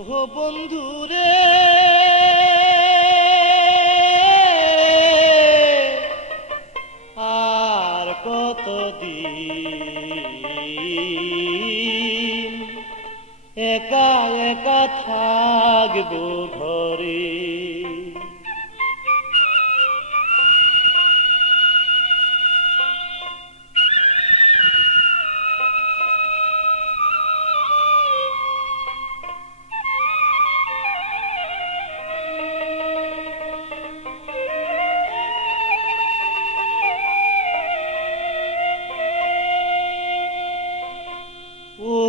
ও বন্ধুরে আর কত একা একা থাকব ঘরে।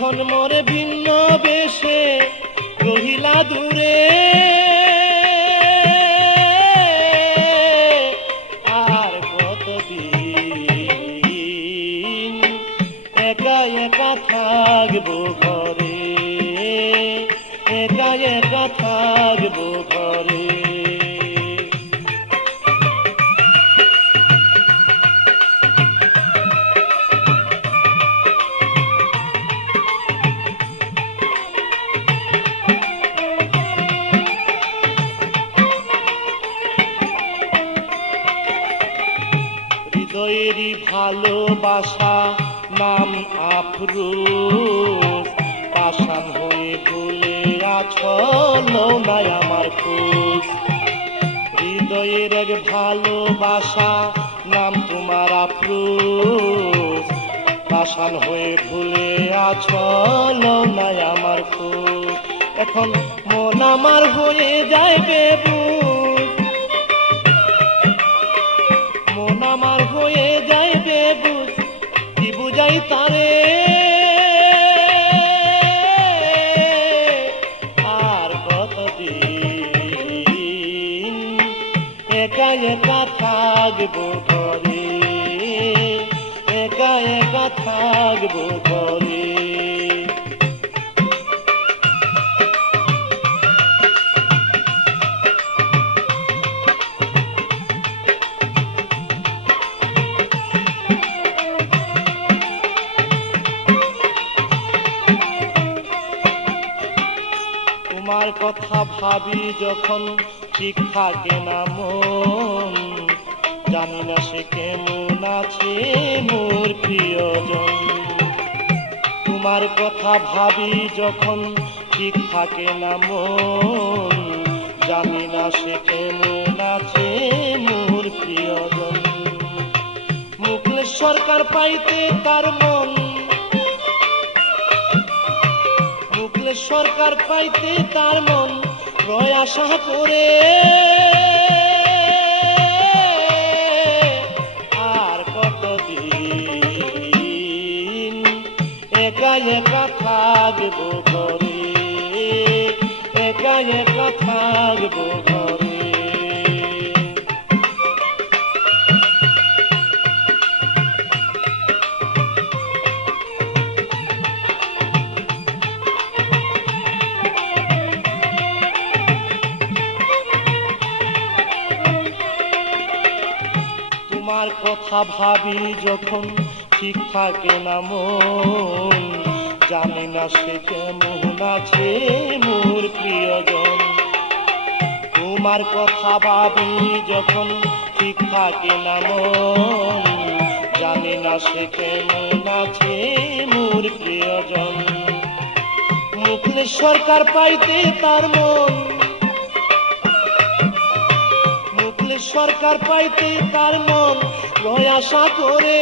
এখন মরে ভিন্ন বেশে রহিলা দূরে। হৃদয়েরই ভালোবাসা, নাম আফরোজ। পাশান হয়ে ভুলে আছল নাই আমার খোঁজ। হৃদয়ের এক ভালোবাসা, নাম তোমার আফরোজ। পাশান হয়ে ভুলে আছল নাই আমার খোঁজ। এখন মন আমার হয়ে যায় বেবুজ। বুঝাই তারে। আর কতদিন একা একা থাকব ঘরে? একা একা থাকব ঘরে? কথা ভাবি যখন ঠিক থাকে না মন। জানি না সে কেমন আছে মোর প্রিয়জন। তোমার কথা ভাবি যখন ঠিক থাকে না মন। জানি না সে কেমন আছে মোর প্রিয়জন। মুকলেশ সরকার পাইতে তার মন সরকার পাইতে তার মন রয় আশা করে। আর কতদিন একা একা থাকব ঘরে? একা একা থাকব কথা ভাবি যখন ঠিক থাকে না মন। জানি না সে কেমন আছে মোর প্রিয়জন। তোমার কথা ভাবি যখন ঠিক থাকে না মন। জানি না সে কেমন আছে মোর প্রিয়জন। মুখলের সরকার পাইতে তার মন। সরকার পাইতে তার মন। আশা করে।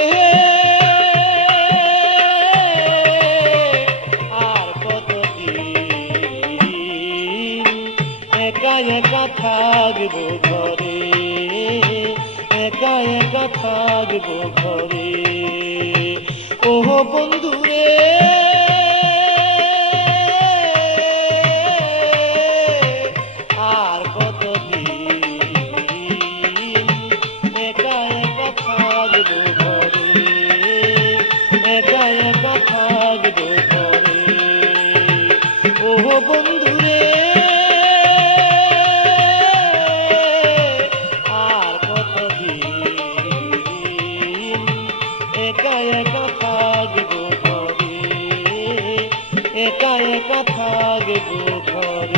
আর কতদিন একা একা থাকব ঘরে? একা একা থাকব ঘরে। ও বন্ধুরে একা একা থাকব ঘরে।